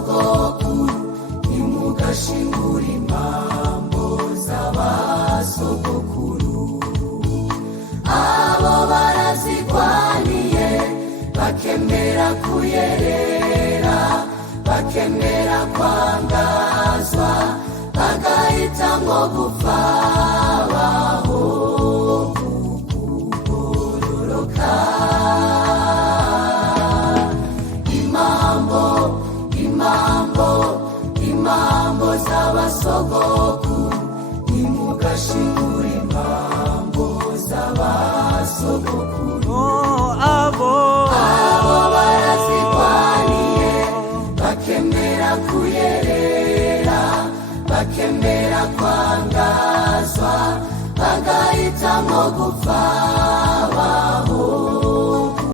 z'abasogokuru nimugashingura impambo z'abasogokuru. Abo barazigwaniye bakemera kuyerera, bakemera kwangazwa, bagahitamwo gupfa baho kugororoka. Impambo z'abasogokuru nimugashingura impambo z'abasogokuru. Abo barazigwaniye bakemera kuyerera, bakemera kwangazwa, bagahitamwo gupfa